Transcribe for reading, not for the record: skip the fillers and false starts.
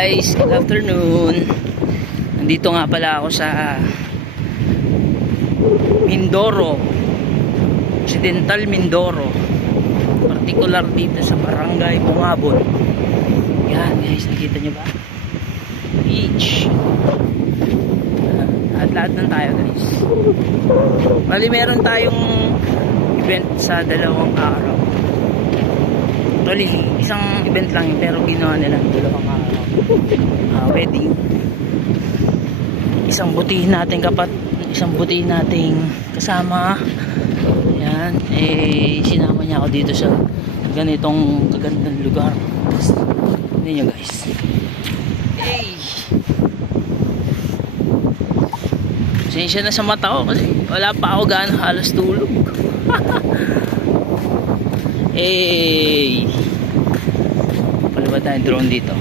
guys, good afternoon. Nandito nga pala ako sa Mindoro, Occidental Mindoro, particular dito sa Barangay Bungabon. Yan guys, nakita nyo ba? Beach. At lahat ng tayo guys. Bali meron tayong event sa 2 araw. Actually, isang event lang yun, pero ginawa nila 2 araw. Wedding. Isang butihin nating kasama. Yan, sinama niya ako dito sa ganitong kagandang lugar. Hindi nyo guys. Pasensya na sa mata ko kasi wala pa ako gaano halos tulog. Palibad tayong drone dito.